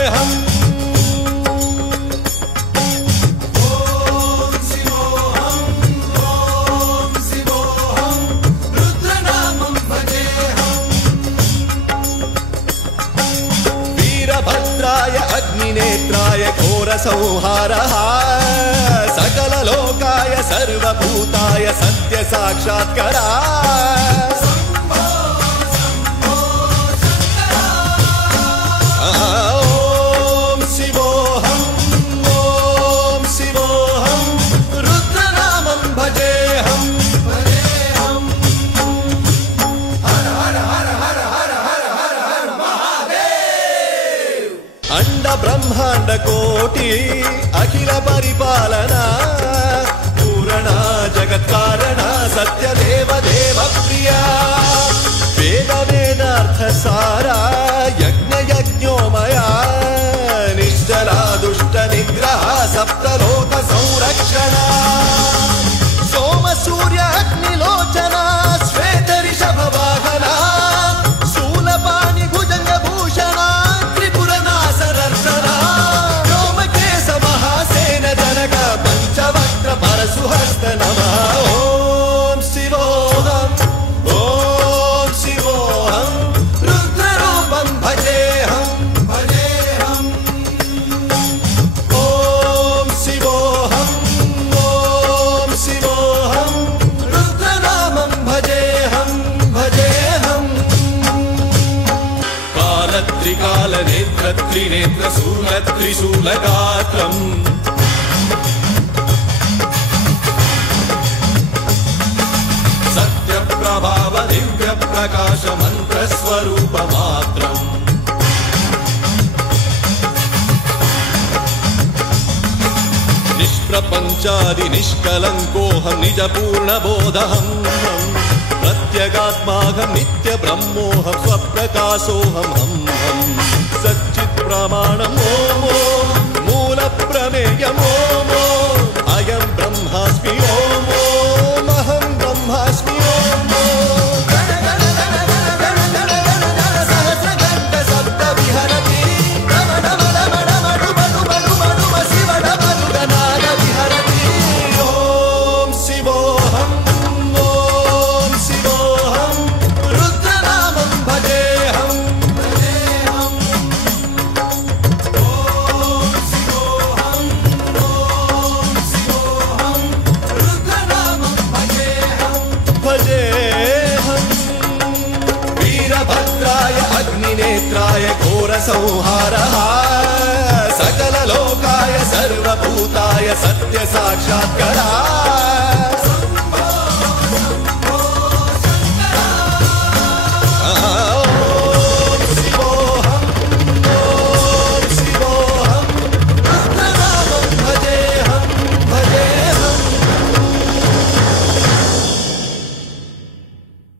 भजेऽहम् वीरभद्राय अग्निनेत्राय घोरसंहारः सकललोकाय सर्वभूताय सत्यसाक्षात्करा ॐ शिवोऽहम् ॐ शिवोऽहम् रुद्रनामं भजेऽहम् हर हर हर हर हर हर हर हर महादेव अंड ब्रह्मांड कोटि अखिल परिपालना पूरणा जगत्कारणा सत्यदेव देव प्रिया वेद वेदार्थ सारा यज्ञ यज्ञोमया निश्चला दुष्ट निग्रह सप्तलोक संरक्षणा सोम सूर्य अग्निलोचना श्वेत ऋषभ वाहना शूलपाणि भुजंग भूषणा त्रिपुर नासरर्षणा व्योमकेश महासेन जनक पंचवक्त्र परशुहस्त नमः ओम शिवोऽहम् ओम शिवोऽहम् रुद्ररूपं भजेऽहम् ओम शिवोऽहम् ओम शिवोऽहम् रुद्रनामं भजेऽहम् कालत्रिकालनेत्र त्रिनेत्र शूलत्रिशूलगात्रम् सत्यप्रभाव दिव्य प्रकाश मंत्र स्वरूप मात्रम् निष्प्रपंचादि निष्कलंकोऽहं निज पूर्ण बोधहम् प्रत्यगात्माहं नित्य ब्रह्मोऽहं स्वप्रकाशोऽहम् हम सच्चित् प्रमाणम् ओम मूल प्रमेयम् ओम अयं ब्रह्मास्मि ओम अहं ब्रह्मास्मि ओम सहस्रघण्ट शब्द विहरति शिवडमरुगनाद विहरति ओम शिवोऽहम् ओम शिवोऽहम् रुद्रनामं भजेऽहम् ओम शिवोऽहम् ओम शिवोऽहम् रुद्रनामं भजेऽहम् वीरभद्राय अग्निनेत्राय घोरसंहारः सकललोकाय सर्वभूताय सत्यसाक्षात्करा